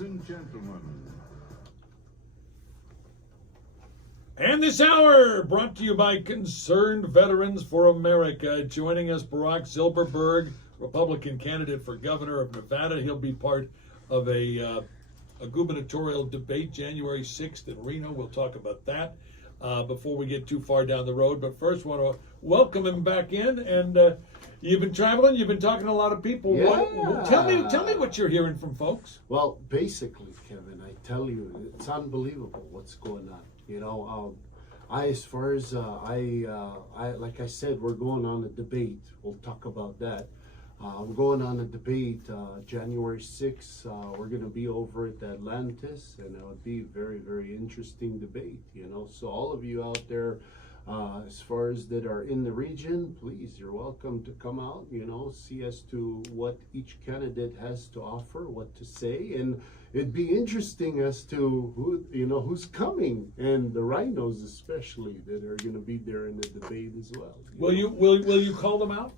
Ladies and gentlemen. And this hour brought to you by Concerned Veterans for America. Joining us, Barack Zilberberg, Republican candidate for governor of Nevada. He'll be part of a gubernatorial debate January 6th in Reno. We'll talk about that before we get too far down the road. But first, want to welcome him back in. And you've been traveling. You've been talking to a lot of people. Yeah. Tell me what you're hearing from folks. Well, basically, Kevin, I tell you, it's unbelievable what's going on. You know, like I said, we're going on a debate. We'll talk about that. We're going on a debate January 6th. We're going to be over at Atlantis, and it'll be a very, very interesting debate. You know, so all of you out there, as far as that are in the region, please, you're welcome to come out. You know, see as to what each candidate has to offer, what to say, and it'd be interesting as to who's coming, and the rhinos especially that are going to be there in the debate as well. Will you call them out?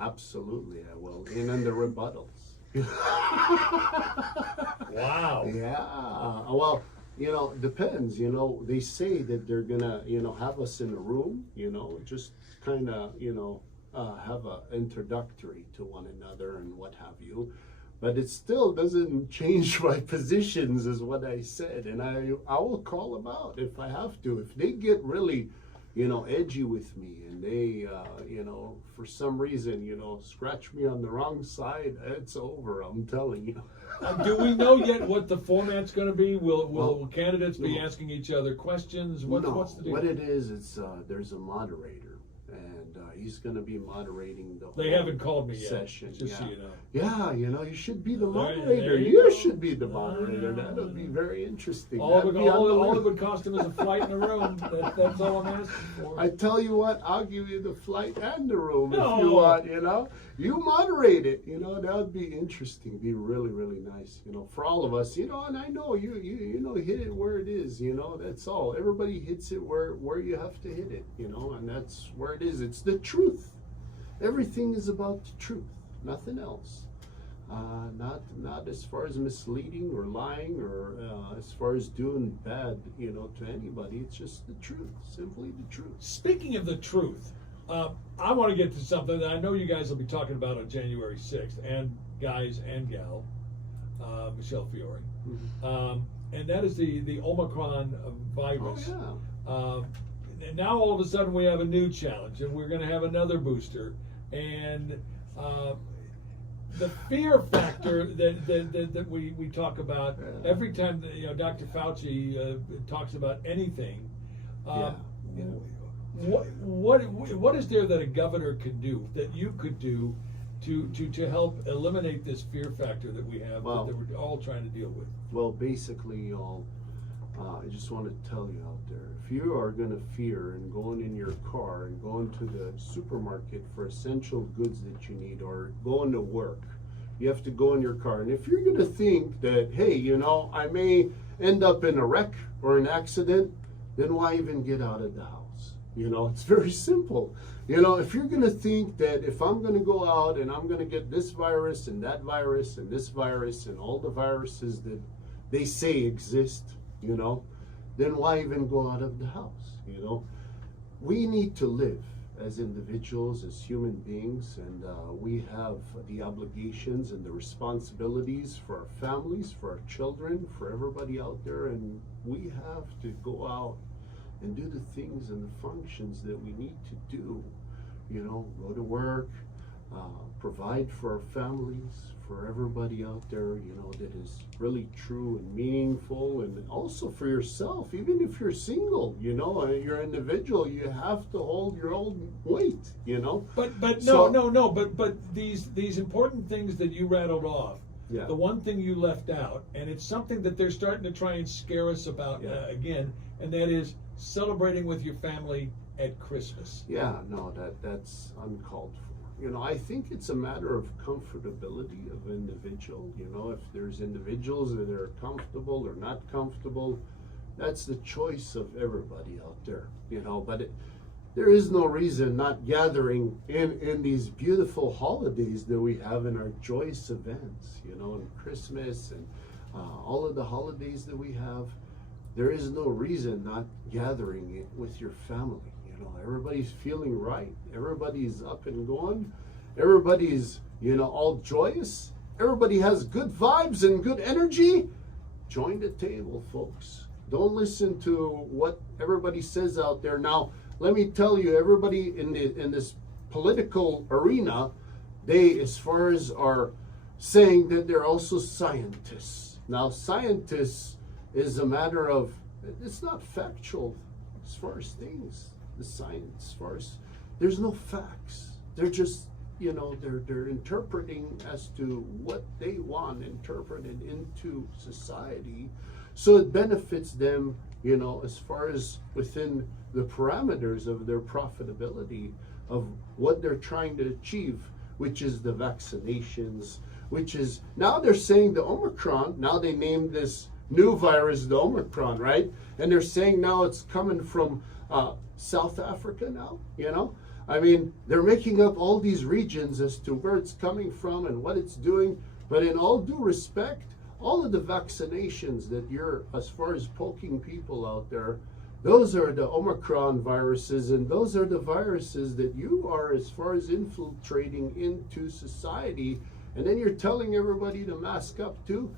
Absolutely, I will. And then the rebuttals. Wow. Yeah. Well, depends. They say that they're gonna, have us in a room, just kind of, have a introductory to one another and what have you. But it still doesn't change my positions, is what I said. And I will call them out if I have to. If they get really, edgy with me and they, for some reason, scratch me on the wrong side, it's over, I'm telling you. Do we know yet what the format's going to be? Will candidates be asking each other questions? What's the deal? What it is, it's there's a moderator, and he's going to be moderating the They whole haven't called me yet, session. just yeah. so you know. Yeah, you should be the There moderator. you You go. should be the moderator. That would be very interesting. All it That'd be on the would list. cost him is a flight in a room. That's all I'm asking for. I tell you what, I'll give you the flight and the room if No. you want, You moderate it, that would be interesting, be really, really nice, for all of us, and I know you hit it where it is, that's all. Everybody hits it where you have to hit it, and that's where it is. It's the truth. Everything is about the truth, nothing else. Not as far as misleading or lying or as far as doing bad, to anybody. It's just the truth, simply the truth. Speaking of the truth, I want to get to something that I know you guys will be talking about on January 6th, and guys and gal, Michelle Fiore, and that is the Omicron virus. Oh, yeah. And now all of a sudden we have a new challenge, and we're going to have another booster, and the fear factor that we talk about every time that, Dr. Fauci talks about anything. What is there that a governor can do, that you could do, to help eliminate this fear factor that we have, that we're all trying to deal with? Well, basically, y'all, I just want to tell you out there, if you are going to fear and going in your car and going to the supermarket for essential goods that you need, or going to work, you have to go in your car. And if you're going to think that, hey, I may end up in a wreck or an accident, then why even get out of the house? It's very simple. If you're going to think that if I'm going to go out and I'm going to get this virus and that virus and this virus and all the viruses that they say exist, then why even go out of the house? We need to live as individuals, as human beings, and we have the obligations and the responsibilities for our families, for our children, for everybody out there, and we have to go out and do the things and the functions that we need to do. Go to work, provide for our families, for everybody out there, that is really true and meaningful, and also for yourself. Even if you're single, you're an individual, you have to hold your own weight, But these important things that you rattled off, the one thing you left out, and it's something that they're starting to try and scare us about again, and that is celebrating with your family at Christmas. That's uncalled for. I think it's a matter of comfortability of individual. If there's individuals that are comfortable or not comfortable, that's the choice of everybody out there. But there is no reason not gathering in these beautiful holidays that we have in our joyous events, and Christmas and all of the holidays that we have, there is no reason not gathering it with your family. You know, everybody's feeling right. Everybody's up and going. Everybody's, you know, all joyous. Everybody has good vibes and good energy. Join the table, folks. Don't listen to what everybody says out there. Now, let me tell you, everybody in this political arena, they, as far as are saying that they're also scientists. Now, scientists is a matter of, it's not factual as far as things, the science, as far as, there's no facts. They're just, you know, they're interpreting as to what they want interpreted into society, so it benefits them, you know, as far as within the parameters of their profitability of what they're trying to achieve, which is the vaccinations, which is, now they're saying the Omicron, now they named this new virus the Omicron, right? And they're saying now it's coming from South Africa now, you know? I mean, they're making up all these regions as to where it's coming from and what it's doing, but in all due respect, all of the vaccinations that you're, as far as poking people out there, those are the Omicron viruses, and those are the viruses that you are, as far as infiltrating into society, and then you're telling everybody to mask up too.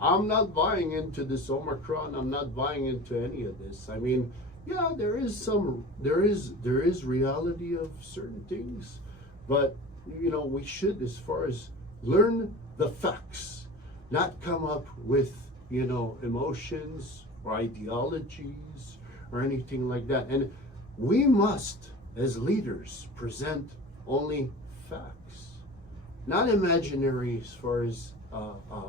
I'm not buying into this Omicron. I'm not buying into any of this. I mean, yeah, there is reality of certain things, but you know, we should, as far as learn the facts, not come up with, you know, emotions or ideologies or anything like that. And we must, as leaders, present only facts, not imaginary as far as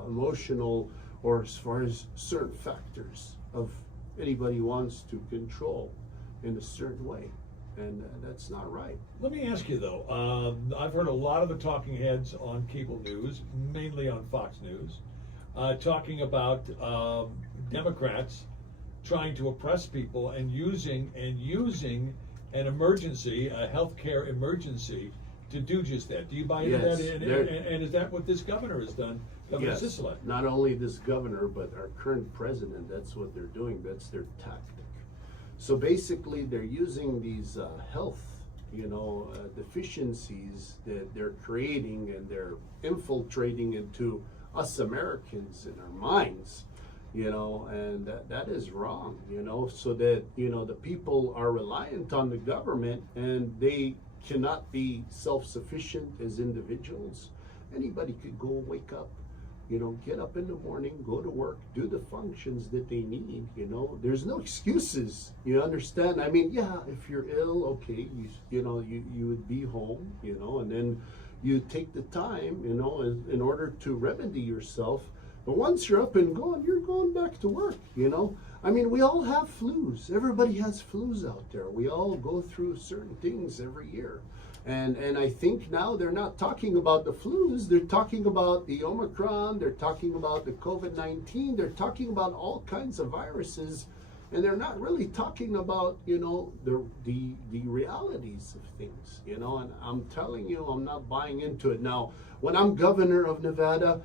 emotional or as far as certain factors of anybody wants to control in a certain way. And that's not right. Let me ask you though, I've heard a lot of the talking heads on cable news, mainly on Fox News, talking about Democrats trying to oppress people and using an emergency, a healthcare emergency, to do just that. Do you buy into Yes, that? And is that what this governor has done, Governor Yes, Sisolak? not only this governor, but our current president, that's what they're doing. That's their tactic. So basically, they're using these health, you know, deficiencies that they're creating, and they're infiltrating into us Americans in our minds, you know, and that is wrong, you know, so that, you know, the people are reliant on the government and they cannot be self-sufficient as individuals. Anybody could go wake up, you know, get up in the morning, go to work, do the functions that they need, you know. There's no excuses, you understand? I mean, yeah, if you're ill, okay, you know, you would be home, you know, and then you take the time, you know, in order to remedy yourself. But once you're up and going, you're going back to work, you know. I mean, we all have flus. Everybody has flus out there. We all go through certain things every year. And I think now they're not talking about the flus. They're talking about the Omicron. They're talking about the COVID-19. They're talking about all kinds of viruses. And they're not really talking about, you know, the realities of things, you know. And I'm telling you, I'm not buying into it. Now, when I'm governor of Nevada,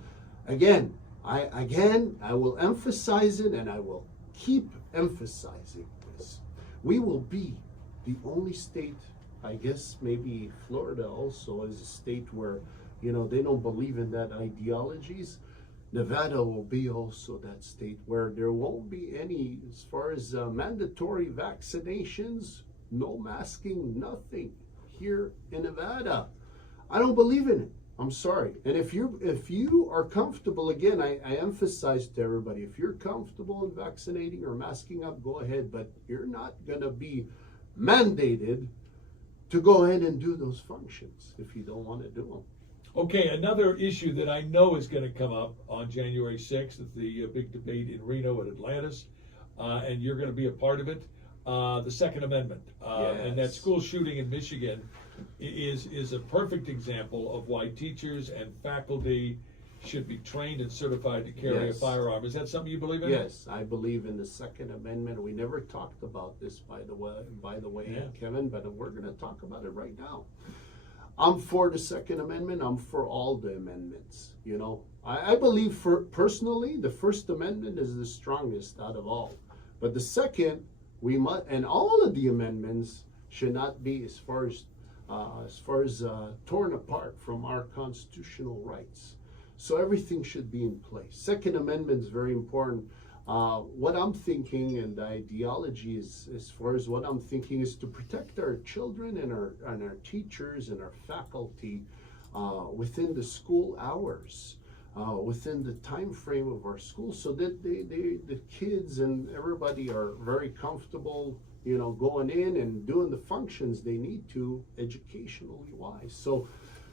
again, I will emphasize it, and I will keep emphasizing this. We will be the only state, I guess maybe Florida also is a state where, you know, they don't believe in that ideologies. Nevada will be also that state where there won't be any, as far as mandatory vaccinations, no masking, nothing here in Nevada. I don't believe in it. I'm sorry. And if you are comfortable, again, I emphasize to everybody, if you're comfortable in vaccinating or masking up, go ahead, but you're not going to be mandated to go ahead and do those functions if you don't want to do them. Okay, another issue that I know is going to come up on January 6th at the big debate in Reno at Atlantis, and you're going to be a part of it, the Second Amendment. And that school shooting in Michigan is a perfect example of why teachers and faculty should be trained and certified to carry a firearm. Is that something you believe in? Yes, I believe in the Second Amendment. We never talked about this, by the way, Kevin, but we're going to talk about it right now. I'm for the Second Amendment. I'm for all the amendments, you know. I believe, personally, the First Amendment is the strongest out of all. But the second, we must, and all of the amendments should not be as far as torn apart from our constitutional rights. So everything should be in place. Second Amendment is very important. What I'm thinking, and the ideology is, as far as what I'm thinking, is to protect our children and our teachers and our faculty within the school hours, within the time frame of our school, so that the kids and everybody are very comfortable, you know, going in and doing the functions they need to educationally wise. So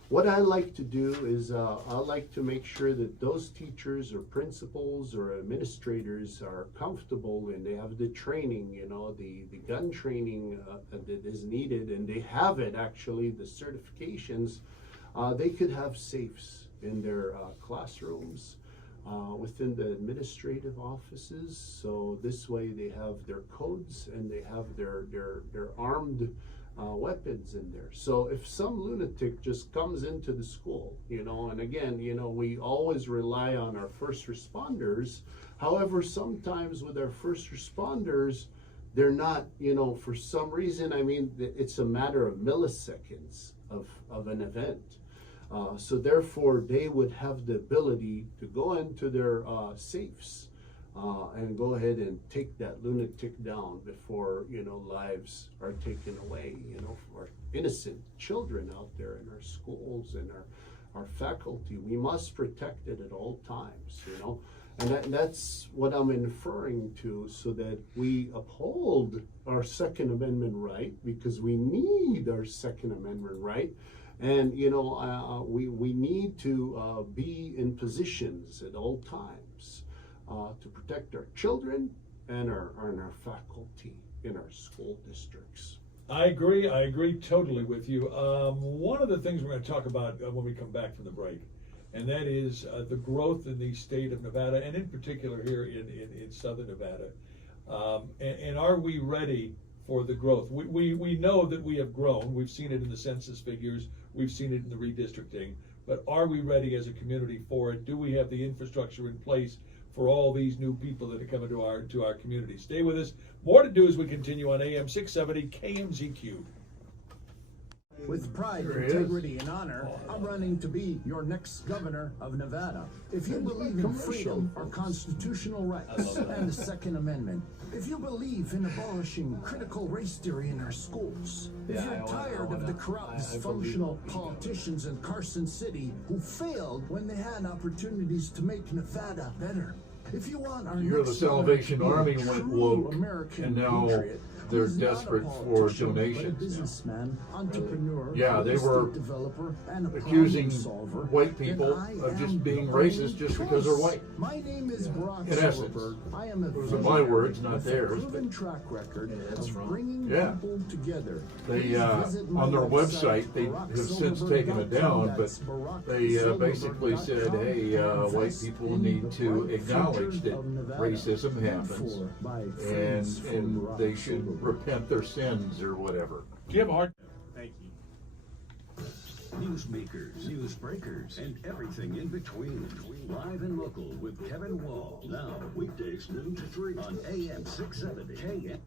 what I like to do is I like to make sure that those teachers or principals or administrators are comfortable and they have the training, you know, the gun training that is needed, and they have it actually, the certifications. They could have safes in their classrooms, within the administrative offices. So this way they have their codes and they have their armed weapons in there. So if some lunatic just comes into the school, you know, and again, you know, we always rely on our first responders. However, sometimes with our first responders, they're not, you know, for some reason, I mean, it's a matter of milliseconds of an event. So therefore, they would have the ability to go into their safes and go ahead and take that lunatic down before, you know, lives are taken away, you know, for innocent children out there in our schools and our faculty. We must protect it at all times, you know, and that's what I'm inferring to, so that we uphold our Second Amendment right, because we need our Second Amendment right. And, you know, we need to be in positions at all times to protect our children and our faculty in our school districts. I agree totally with you. One of the things we're going to talk about when we come back from the break, and that is the growth in the state of Nevada, and in particular here in southern Nevada. And are we ready for the growth? We know that we have grown. We've seen it in the census figures. We've seen it in the redistricting. But are we ready as a community for it? Do we have the infrastructure in place for all these new people that are coming to our community? Stay with us. More to do as we continue on AM 670 KMZQ. With pride, integrity, and honor, I'm running to be your next governor of Nevada. If you believe in freedom, our constitutional rights, and the Second Amendment, if you believe in abolishing critical race theory in our schools, if you're tired of the corrupt, dysfunctional politicians in Carson City who failed when they had opportunities to make Nevada better, if you want our You're the next Salvation governor to be Army a went true woke, American and now patriot, they're who's not a desperate for politician, but a donations. businessman, entrepreneur, Yeah, they estate were developer, and a accusing problem solver, white then people I of just am being the racist only just because they're choice. white. My name is Barak In essence. Zilberberg. I am a Those are my visionary words, not with a theirs, proven but- track record that's of wrong. bringing Yeah. people together. They, Please visit my on their website, they barak have since zilberberg.com. taken it down, but That's barak they basically said, zilberberg.com. hey, white Invest people in need the to bright acknowledge future that of Nevada. racism Paid happens, for by and Friends for Barak they should Zilberberg. repent their sins or whatever. Do you have a hard? Thank you. Newsmakers, newsbreakers, and everything in between. Live and local with Kevin Wall. Now, weekdays noon to 3 on AM 670 KM.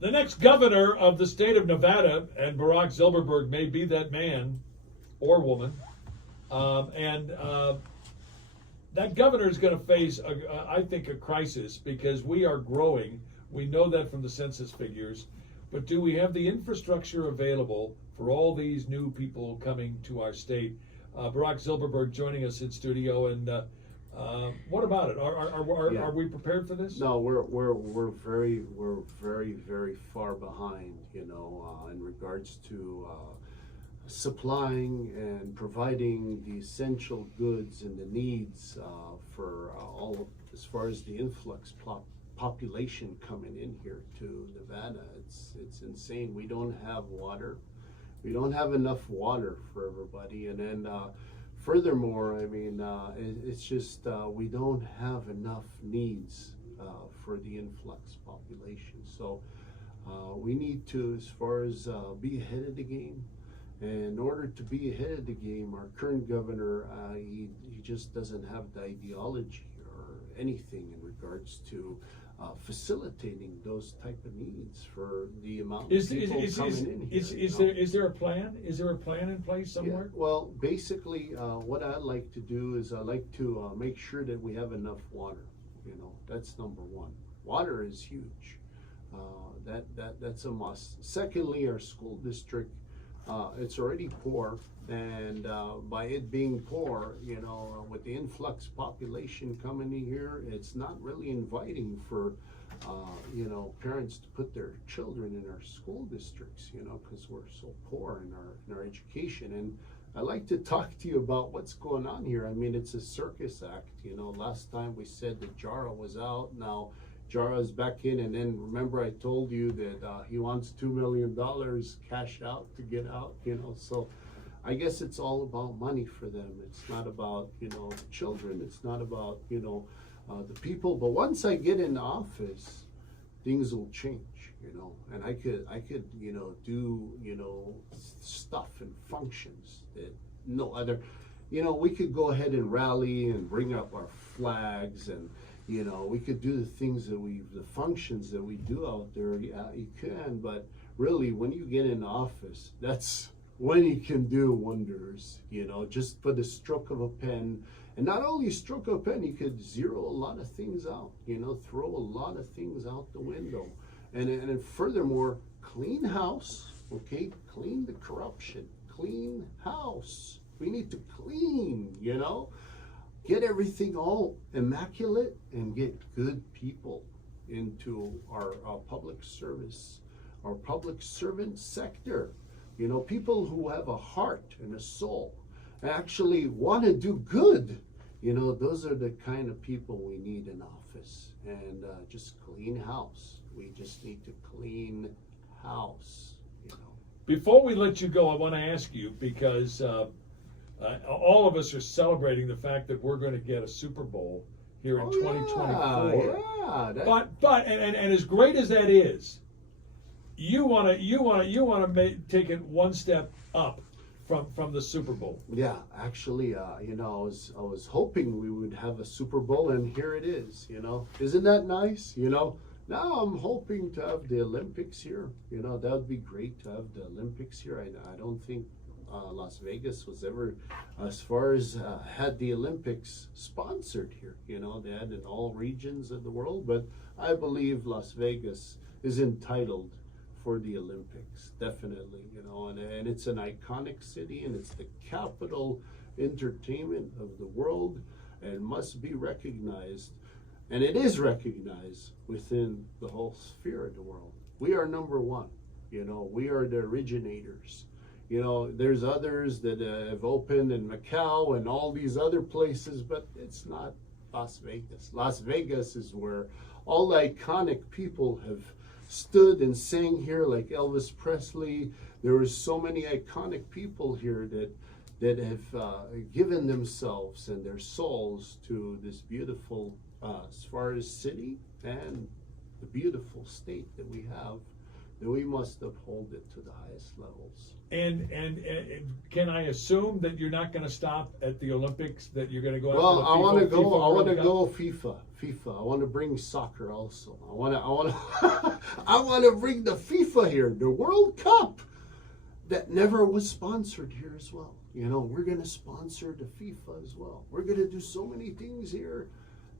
The next governor of the state of Nevada, and Barak Zilberberg may be that man or woman, that governor is going to face, I think, a crisis, because we are growing. We know that from the census figures. But do we have the infrastructure available for all these new people coming to our state? Barak Zilberberg joining us in studio, and what about it? Are we prepared for this? No, we're very far behind, you know, in regards to supplying and providing the essential goods and the needs for all of, as far as the influx population coming in here to Nevada. It's insane. We don't have water. We don't have enough water for everybody, and then furthermore, I mean, it's just we don't have enough needs for the influx population. So we need to, as far as be ahead of the game. And in order to be ahead of the game, our current governor, he just doesn't have the ideology or anything in regards to facilitating those type of needs for the amount of people coming in here. Is there a plan? Is there a plan in place somewhere? Yeah, well, basically, what I like to do is I like to make sure that we have enough water. You know, that's number one. Water is huge. That's a must. Secondly, our school district, it's already poor, and by it being poor, you know, with the influx population coming in here, it's not really inviting for, you know, parents to put their children in our school districts, you know, because we're so poor in our education. And I like to talk to you about what's going on here. I mean, it's a circus act. You know, last time we said that Jara was out. Now Jara's back in, and then remember I told you that he wants $2 million cash out to get out, you know. So I guess it's all about money for them. It's not about, you know, the children. It's not about, you know, the people. But once I get in office, things will change, you know, and I could, you know, do, you know, stuff and functions that no other, you know, we could go ahead and rally and bring up our flags, and you know, we could do the things that the functions that we do out there. Yeah, you can, but really, when you get in office, that's when you can do wonders, you know, just for the stroke of a pen. And not only a stroke of a pen, you could zero a lot of things out, you know, throw a lot of things out the window. And furthermore, clean house, okay? Clean the corruption, clean house. We need to clean, you know? Get everything all immaculate and get good people into our public service, our public servant sector. You know, people who have a heart and a soul and actually want to do good. You know, those are the kind of people we need in office. And just clean house. We just need to clean house, you know. Before we let you go, I want to ask you, because all of us are celebrating the fact that we're going to get a Super Bowl here in 2024. Yeah, but as great as that is, you want to take it one step up from the Super Bowl. Yeah, actually, you know, I was hoping we would have a Super Bowl, and here it is. You know, isn't that nice? You know, now I'm hoping to have the Olympics here. You know, that would be great to have the Olympics here. I don't think Las Vegas was ever, as far as had the Olympics sponsored here. You know, they had in all regions of the world, but I believe Las Vegas is entitled for the Olympics, definitely, you know, and it's an iconic city, and it's the capital entertainment of the world, and must be recognized, and it is recognized within the whole sphere of the world. We are number one, you know, we are the originators. You know, there's others that have opened in Macau and all these other places, but it's not Las Vegas. Las Vegas is where all the iconic people have stood and sang here, like Elvis Presley. There were so many iconic people here that have given themselves and their souls to this beautiful, as far as city and the beautiful state that we have, that we must uphold it to the highest levels. And can I assume that you're not going to stop at the Olympics? That you're going to go? Well, I want to go. I want to go FIFA. FIFA. I want to bring soccer also. I want to bring the FIFA here, the World Cup, that never was sponsored here as well. You know, we're going to sponsor the FIFA as well. We're going to do so many things here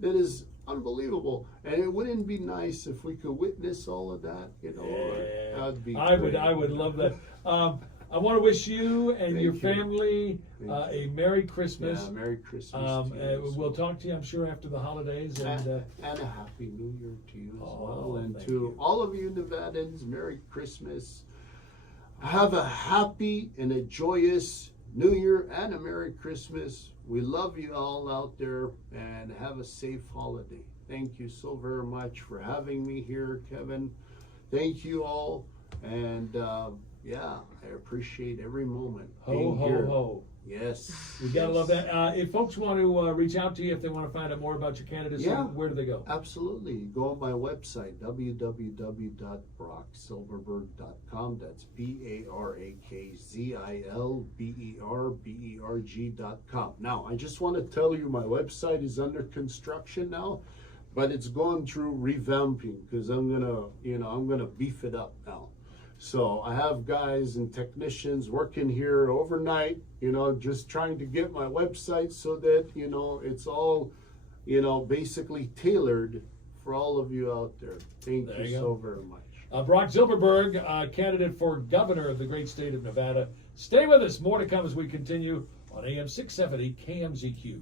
that is unbelievable, and it wouldn't be nice if we could witness all of that. You know, yeah. That'd be. I would love that. I want to wish you and your family a Merry Christmas. Yeah, Merry Christmas. To you we'll talk to you, I'm sure, after the holidays. And a Happy New Year to you as well. And to you. all of you Nevadans, Merry Christmas. Have a happy and a joyous New Year and a Merry Christmas. We love you all out there, and have a safe holiday. Thank you so very much for having me here, Kevin. Thank you all. And yeah, I appreciate every moment being here. Ho, ho. Yes. We gotta love that. If folks want to reach out to you, if they want to find out more about your candidacy, Yeah. where do they go? Absolutely. Go on my website, www.barakzilberberg.com. That's BARAKZILBERBERG.com. Now, I just want to tell you my website is under construction now, but it's going through revamping because I'm gonna beef it up now. So I have guys and technicians working here overnight, just trying to get my website so that, it's all, basically tailored for all of you out there. Thank There you you so go. very much. Brock Zilberberg, candidate for governor of the great state of Nevada. Stay with us. More to come as we continue on AM 670 KMZQ.